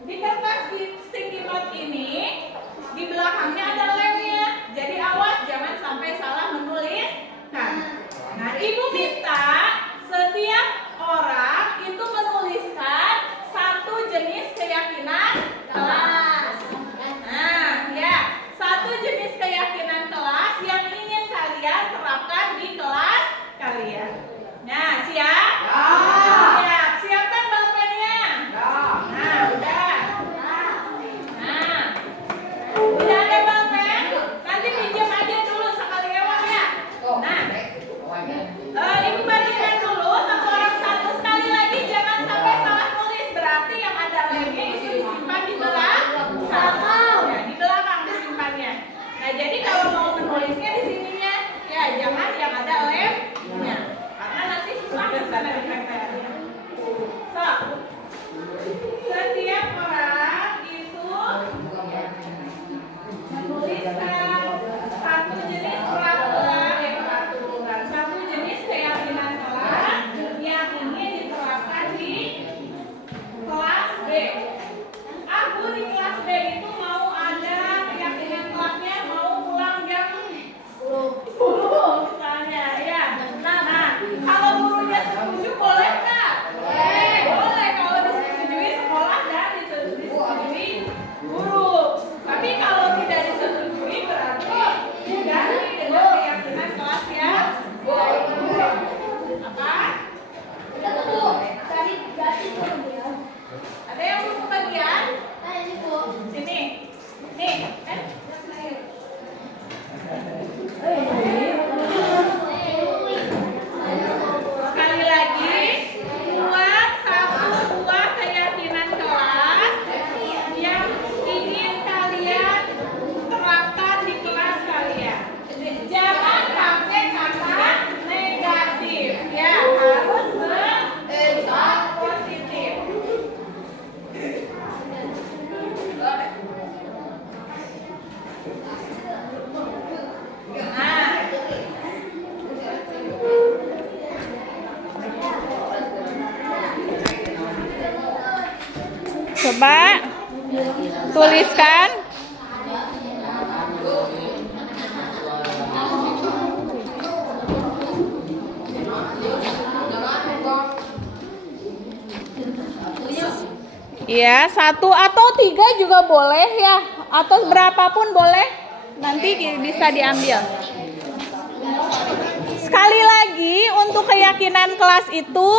Di kertas sticky note ini, di belakangnya ada lemnya. Jadi awas jangan sampai salah menuliskan. Nah, Ibu minta setiap orang itu menuliskan satu jenis keyakinan kelas. Nah, ya, satu jenis keyakinan kelas yang ingin kalian terapkan di kelas kalian. Nah, siap? Siap. Siapkan balpennya? Nah, udah. Nah, udah ada balpen? Nanti pinjam aja dulu sekali lewat ya. Nah, Ibu bagikan dulu satu orang satu. Sekali lagi jangan sampai salah tulis. Berarti yang ada lemnya itu disimpan di belakang. Ya, di belakang disimpannya. Nah, jadi kalau mau menulisnya di sininya, ya jangan yang ada lemnya. Karena nanti susah di sana ditempelnya. So, setiap orang itu menuliskan satu jenis peraturan, satu jenis keyakinan kelas yang ingin diterapkan di kelas B. Aku di kelas B itu mau ada keyakinan kelasnya mau pulang jam 10 misalnya, ya. Nah, kalau gurunya setuju boleh nggak? Boleh kalau disetujui sekolah dan disetujui guru. Tapi kalau tidak disetujui berarti diganti dengan keyakinan kelas yang apa? Ada yang belum kebagian? Sini. Nih, sekali lagi, buat satu buah keyakinan kelas yang ingin kalian terapkan di kelas kalian. Jangan pakai kata negatif, ya, harus positif. Coba tuliskan. Ya, 1 atau 3 juga boleh ya, atau berapapun boleh, nanti bisa diambil. Sekali lagi, untuk keyakinan kelas itu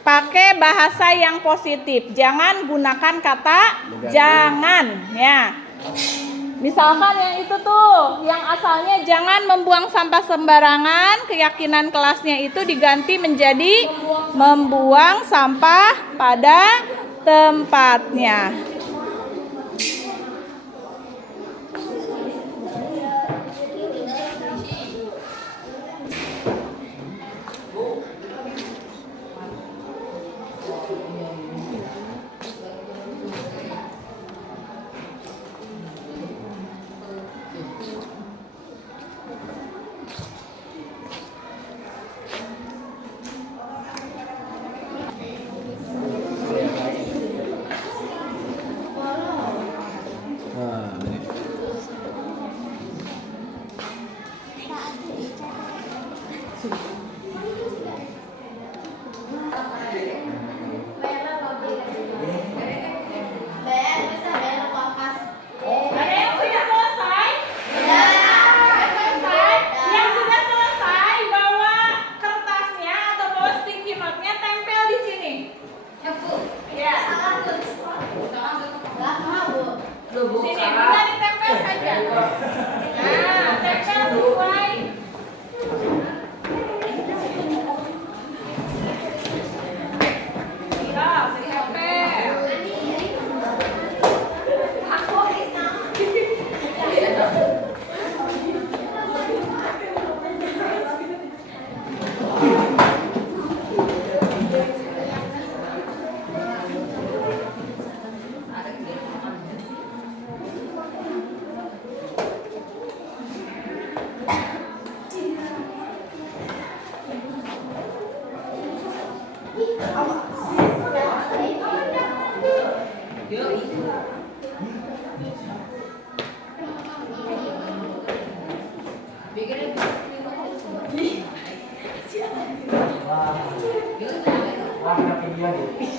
pakai bahasa yang positif. Jangan gunakan kata jangan, ya. Misalkan yang itu tuh, yang asalnya jangan membuang sampah sembarangan, keyakinan kelasnya itu diganti menjadi membuang sampah pada tempatnya. Wah, kenapa dia nih?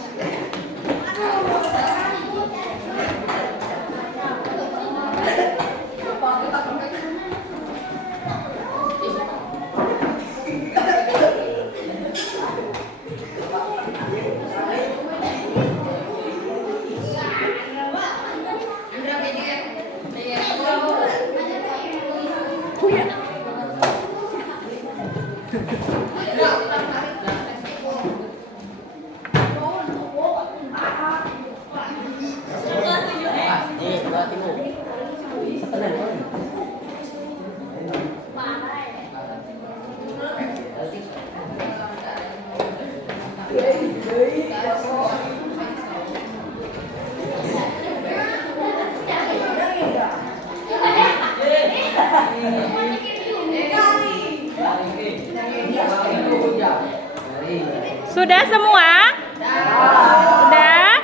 Sudah semua? Sudah?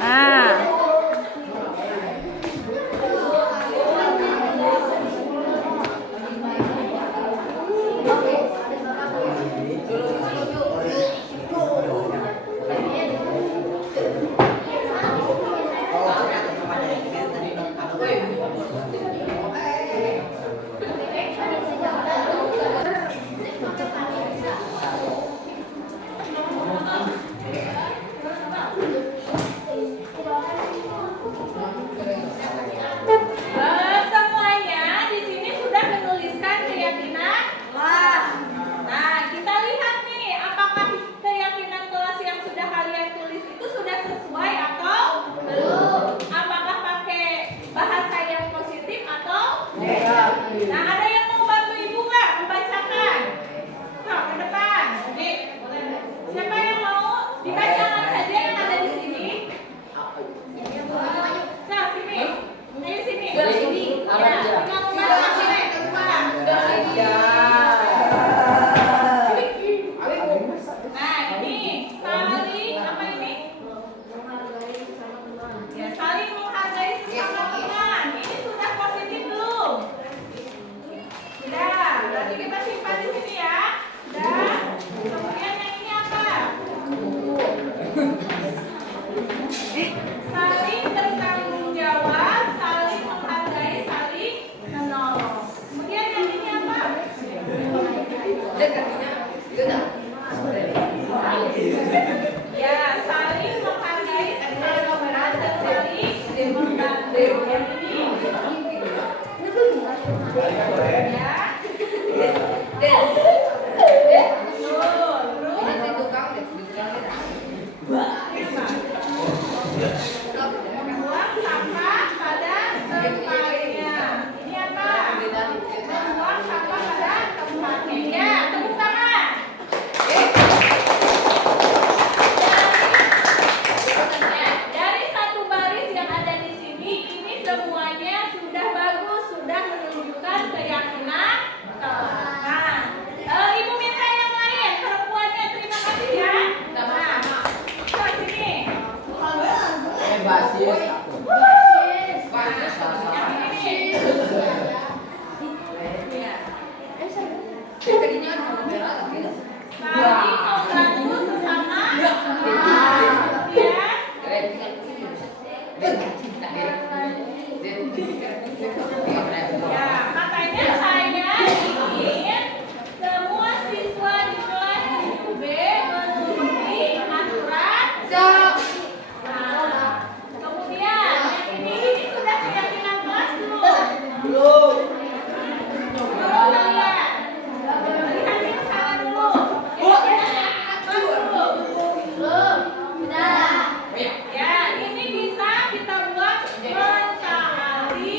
Nah. Semuanya di sini sudah menuliskan keyakinan kelas. Nah, kita lihat nih, apakah keyakinan kelas yang sudah kalian tulis itu sudah sesuai atau belum? Apakah pakai bahasa yang positif atau negatif? Nah, ada yang mau bantu ibu nggak membacakan? Nah, ke depan. Nih, siapa yang mau dibacakan saja yang ada di sini? Nah, sini. Ayo sini. Ya, tinggal membaca sini. Keluar. Nah, ini saling apa ini? Ya, saling menghargai sesama teman. Ini sudah positif belum? Sudah. Berarti kita simpan di sini ya. Sudah. Kemudian yang ini apa? Saling bertanggung jawab, saling menghargai, saling menolong. Kemudian yang ini apa? Ya, saling menghargai, saling membantu, dan saling membantu. Yang ini? Ya. Membuang sampah pada tempatnya. Ini apa? Membuang sampah pada tempatnya. Ya, tepuk tangan. Dari satu baris yang ada di sini, ini semuanya sudah bagus, sudah menunjukkan keyakinan kelas. Nah, ibu minta yang lain, perempuannya terima kasih ya. Nah, ke sini. Basis. Saling membantu sesama. Ya, katanya saya ingin semua siswa di kelas IUB menuruti aturan. Nah, kemudian yang ini sudah keyakinan kelas belum? Belum kalian. Lihat yang salah dulu. Ya, ini bisa kita buat mentaati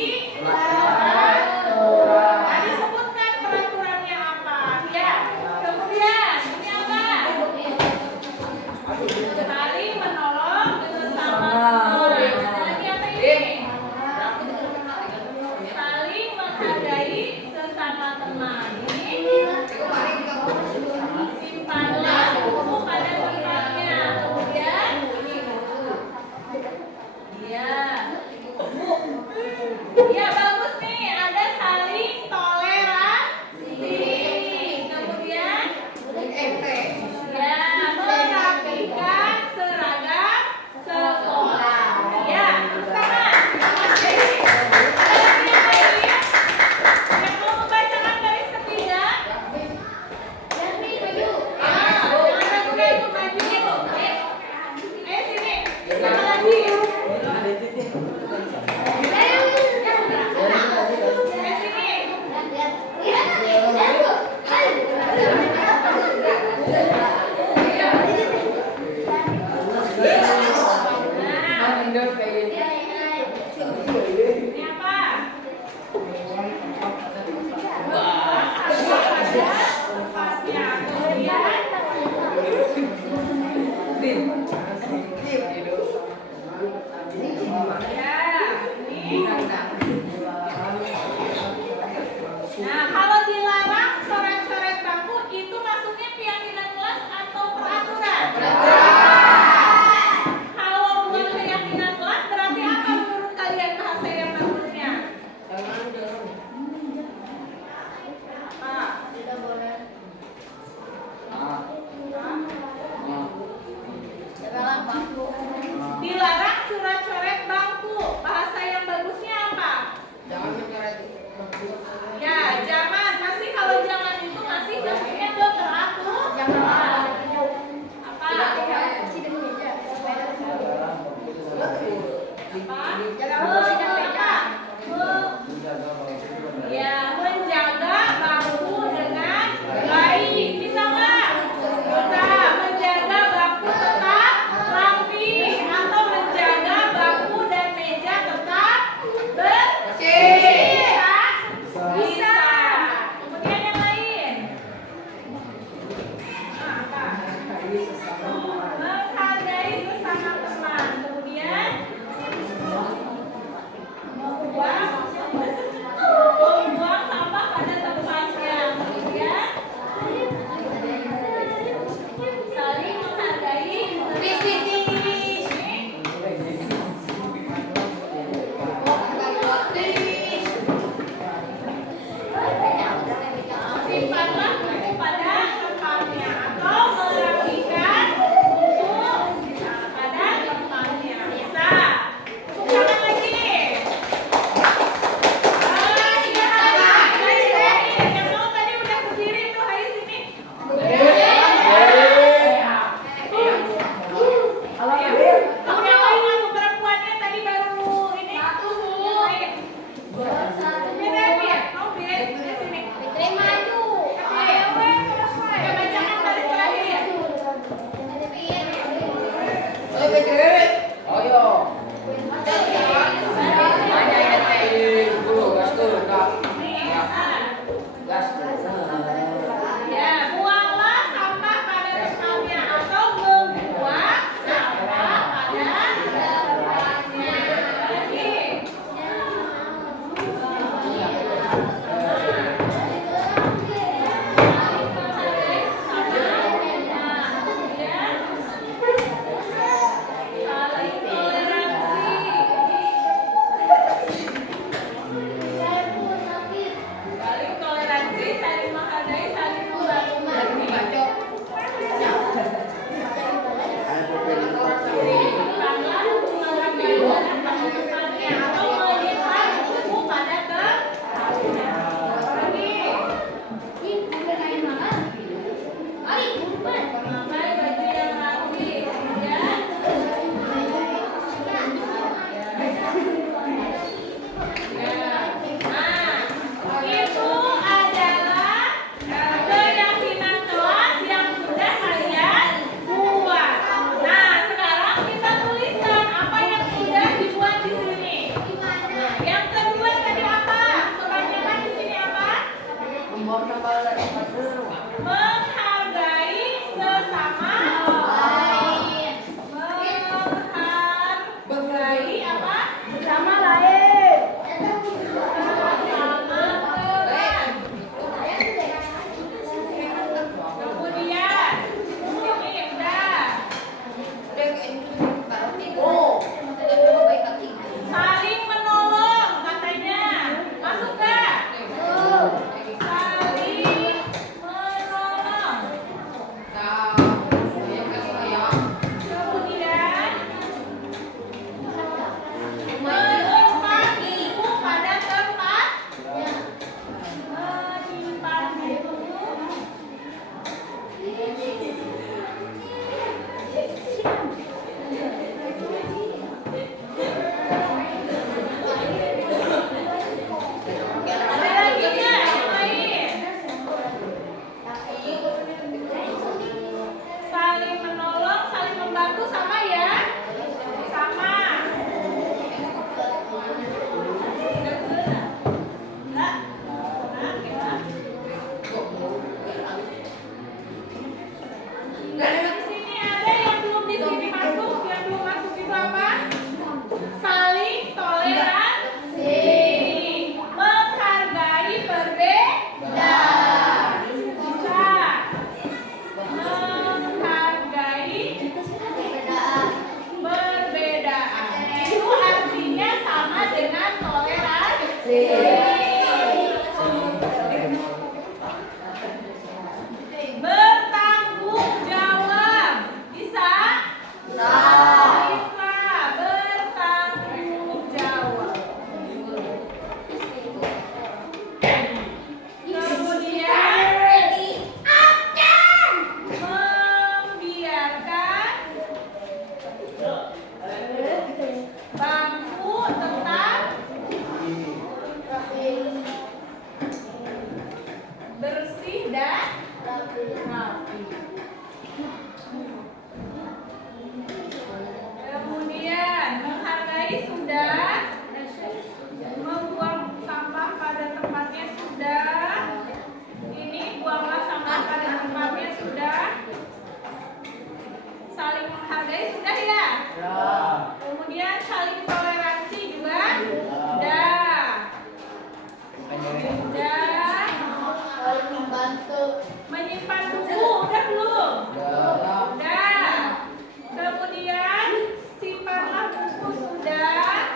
Kemudian saling toleransi juga sudah. Sudah. Menyimpan buku udah belum? Udah. Kemudian simpanlah buku sudah.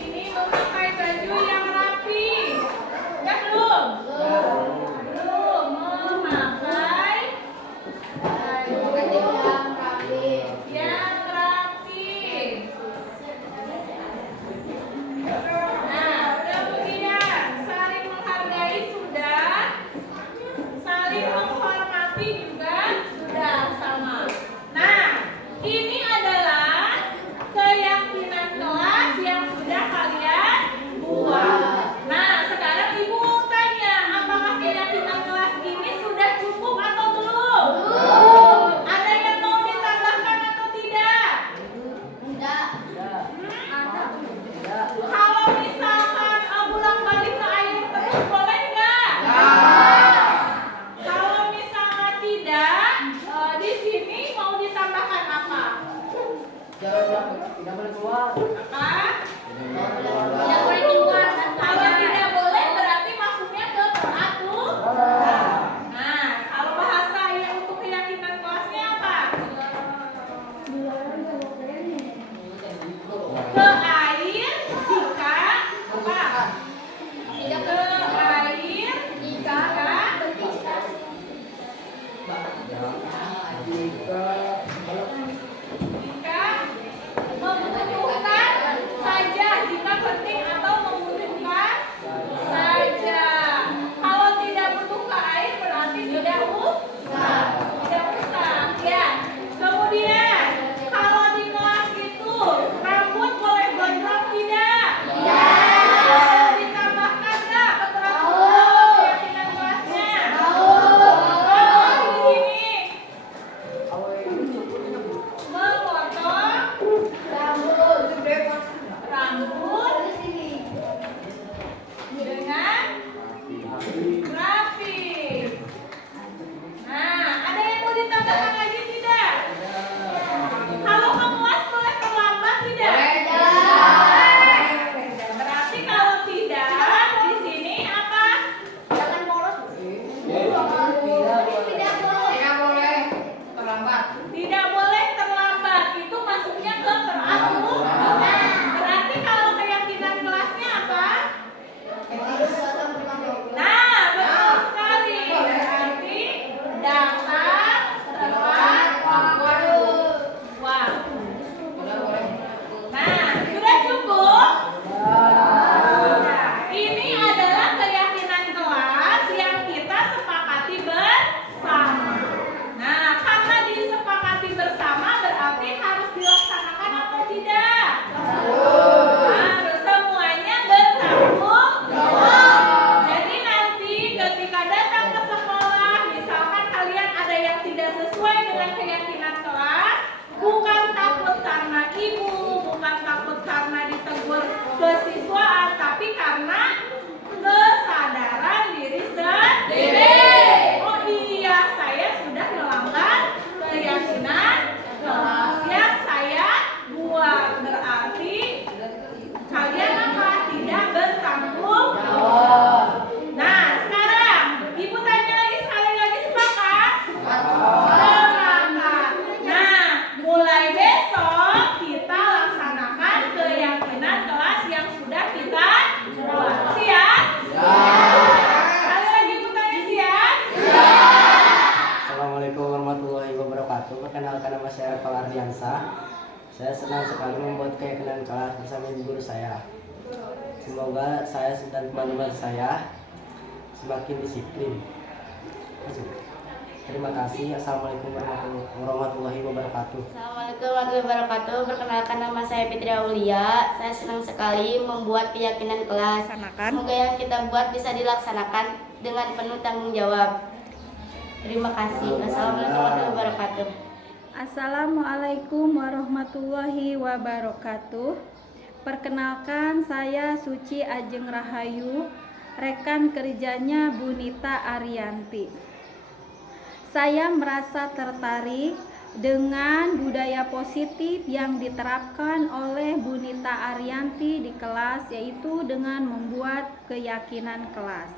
Ini memakai baju yang rapi. Udah belum? Belum. Memakai baju yang rapi. Nah, kemudian saling menghargai sudah. Saling menghormati juga sudah sama. Nah, ini adalah keyakinan kelas yang sudah kalian buat. Nah, sekarang ibu mau tanya, apakah keyakinan kelas ini sudah cukup atau belum? Ada yang mau ditambahkan atau tidak? Kalau misalkan bolak-balik ke air terus boleh nggak? Kalau misalnya tidak, di sini mau ditambahkan apa? Tidak boleh keluar. Apa? Kalau tidak boleh berarti maksudnya ke teratur. Nah, kalau bahasa yang untuk keyakinan kelasnya apa? Ke air jika apa? Ke air jika membutuhkan saja, jika penting atau membutuhkan saja. Kalau tidak butuh ke air berarti tidak usah. Tidak usah. Ya. Kemudian kalau di kelas itu rambut boleh gondrong tidak? Boleh ditambahkan nggak keterangan keyakinan kelasnya? Kalau di sini memotong rambut dengan rapi. Nah, ada yang mau ditambahkan lagi tidak? Kalau ke kelas boleh terlambat tidak? Berarti kalau tidak, di sini apa? Tidak boleh terlambat. Itu maksudnya ke teratur. Berarti kalau keyakinan kelasnya apa? Nah, betul sekali. Berarti datang tepat waktu. Nah, sudah cukup? Nah, ini adalah keyakinan kelas yang kita sepakati bersama. Nah, karena disepakati bersama berarti harus dilaksanakan atau tidak? Harus, semuanya bertanggung jawab. Jadi nanti ketika datang ke sekolah, misalkan kalian ada yang tidak sesuai dengan keyakinan kelas, bukan takut karena ibu, bukan takut karena ditegur kesiswaan, tapi karena kesadaran diri sendiri. Oh iya, saya sudah melanggar keyakinan kelas yang saya buat. Berarti kalian apa? Tidak bertanggung jawab. Nah, sekarang ibu tanya lagi sekali lagi, sepakat? Sepakat. Nah, mulai besok kita laksanakan keyakinan kelas yang sudah kita buat. Siap? Sekali lagi ibu tanya, siap? Assalamualaikum warahmatullahi wabarakatuh. Perkenalkan, nama saya Pak Ardiansa. Saya senang sekali membuat keyakinan kelas bersama ibu guru saya. Semoga saya dan teman-teman saya semakin disiplin. Terima kasih. Assalamualaikum warahmatullahi wabarakatuh. Assalamualaikum warahmatullahi wabarakatuh. Perkenalkan, nama saya Fitri Aulia. Saya senang sekali membuat keyakinan kelas. Semoga yang kita buat bisa dilaksanakan dengan penuh tanggung jawab. Terima kasih. Wassalamualaikum warahmatullahi wabarakatuh. Assalamualaikum warahmatullahi wabarakatuh. Perkenalkan, saya Suci Ajeng Rahayu, rekan kerjanya Bunita Arianti. Saya merasa tertarik dengan budaya positif yang diterapkan oleh Bu Nita Ariyanti di kelas, yaitu dengan membuat keyakinan kelas.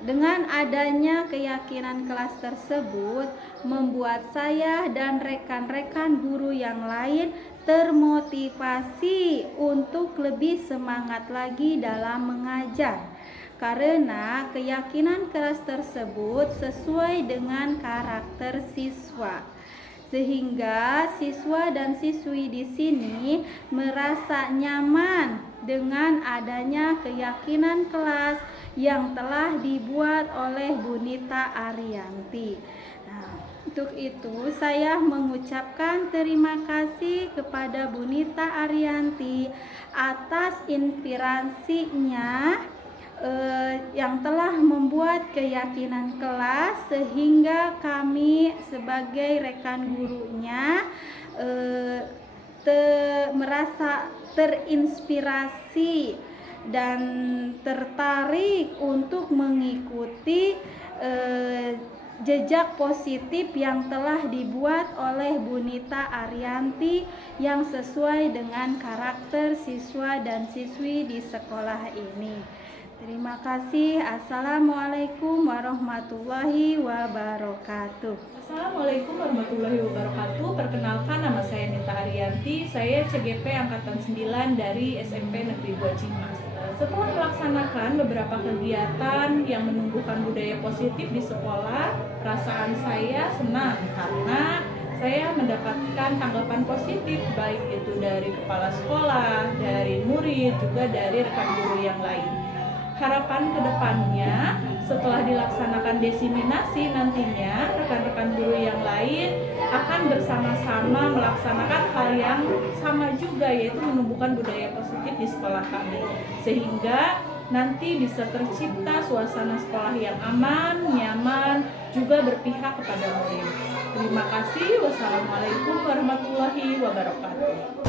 Dengan adanya keyakinan kelas tersebut membuat saya dan rekan-rekan guru yang lain termotivasi untuk lebih semangat lagi dalam mengajar. Karena keyakinan kelas tersebut sesuai dengan karakter siswa. Sehingga siswa dan siswi di sini merasa nyaman dengan adanya keyakinan kelas yang telah dibuat oleh Bu Nita Ariyanti. Nah, untuk itu saya mengucapkan terima kasih kepada Bu Nita Ariyanti atas inspirasinya yang telah membuat keyakinan kelas, sehingga kami sebagai rekan gurunya merasa terinspirasi dan tertarik untuk mengikuti jejak positif yang telah dibuat oleh Bu Nita Ariyanti yang sesuai dengan karakter siswa dan siswi di sekolah ini. Terima kasih. Assalamualaikum warahmatullahi wabarakatuh. Assalamualaikum warahmatullahi wabarakatuh. Perkenalkan, nama saya Nita Ariyanti. Saya CGP Angkatan 9 dari SMP Negeri 2 Cimas. Setelah melaksanakan beberapa kegiatan yang menumbuhkan budaya positif di sekolah, perasaan saya senang karena saya mendapatkan tanggapan positif, baik itu dari kepala sekolah, dari murid, juga dari rekan guru yang lain. Harapan kedepannya setelah dilaksanakan desiminasi, nantinya rekan-rekan guru yang lain akan bersama-sama melaksanakan hal yang sama juga, yaitu menumbuhkan budaya positif di sekolah kami, sehingga nanti bisa tercipta suasana sekolah yang aman, nyaman, juga berpihak kepada murid. Terima kasih. Wassalamualaikum warahmatullahi wabarakatuh.